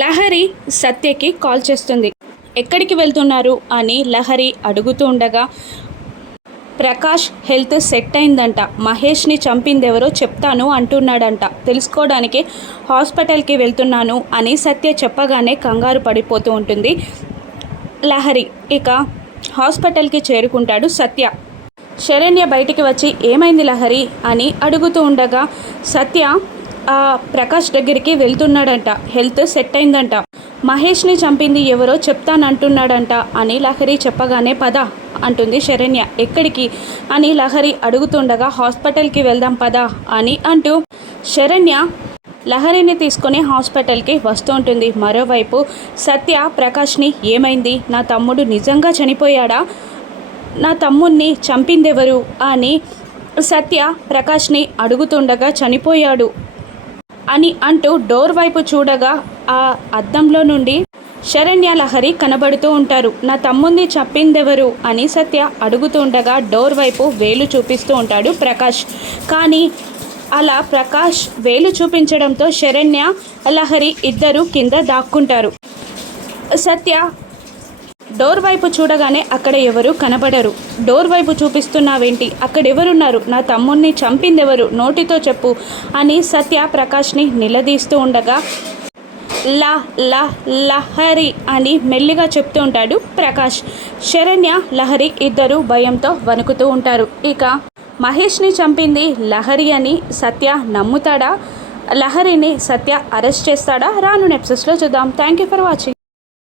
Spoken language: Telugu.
లహరి సత్యకి కాల్ చేస్తుంది. ఎక్కడికి వెళ్తున్నారు అని లహరి అడుగుతూ ఉండగా ప్రకాష్ హెల్త్ సెట్ అయిందంట, మహేష్ని చంపిందెవరో చెప్తాను అంటున్నాడంట, తెలుసుకోవడానికి హాస్పిటల్కి వెళ్తున్నాను అని సత్య చెప్పగానే కంగారు పడిపోతూ ఉంటుంది లహరి. ఇక హాస్పిటల్కి చేరుకుంటాడు సత్య. శరణ్య బయటికి వచ్చి ఏమైంది లహరి అని అడుగుతూ ఉండగా సత్య ప్రకాష్ దగ్గరికి వెళ్తున్నాడంట, హెల్త్ సెట్ అయిందంట, మహేష్ని చంపింది ఎవరో చెప్తానంటున్నాడంట అని లహరి చెప్పగానే పద అంటుంది శరణ్య. ఎక్కడికి అని లహరి అడుగుతుండగా హాస్పిటల్కి వెళ్దాం పద అని అంటూ శరణ్య లహరిని తీసుకొని హాస్పిటల్కి వస్తూ ఉంటుంది. మరోవైపు సత్య ప్రకాష్ని ఏమైంది, నా తమ్ముడు నిజంగా చనిపోయాడా, నా తమ్ముడిని చంపిందెవరు అని సత్య ప్రకాష్ని అడుగుతుండగా చనిపోయాడు అని అంటూ డోర్ వైపు చూడగా ఆ అద్దంలో నుండి శరణ్య లహరి కనబడుతూ ఉంటారు. నా తమ్ముడిని చంపిందెవరు అని సత్య అడుగుతూ ఉండగా డోర్ వైపు వేలు చూపిస్తూ ఉంటాడు ప్రకాష్. కానీ అలా ప్రకాష్ వేలు చూపించడంతో శరణ్య లహరి ఇద్దరు కింద దాక్కుంటారు. సత్య డోర్ వైపు చూడగానే అక్కడ ఎవరు కనబడరు. డోర్ వైపు చూపిస్తున్నావేంటి, అక్కడెవరున్నారు, నా తమ్ముడిని చంపిందెవరు నోటితో చెప్పు అని సత్య ప్రకాష్ని నిలదీస్తూ ఉండగా లహరి అని మెల్లిగా చెప్తూ ఉంటాడు ప్రకాష్. శరణ్య లహరి ఇద్దరు భయంతో వణుకుతూ ఉంటారు. ఇక మహేష్ని చంపింది లహరి అని సత్య నమ్ముతాడా, లహరిని సత్య అరెస్ట్ చేస్తాడా, రాను ఎపిసోడ్స్లో చూద్దాం. Thank you for watching.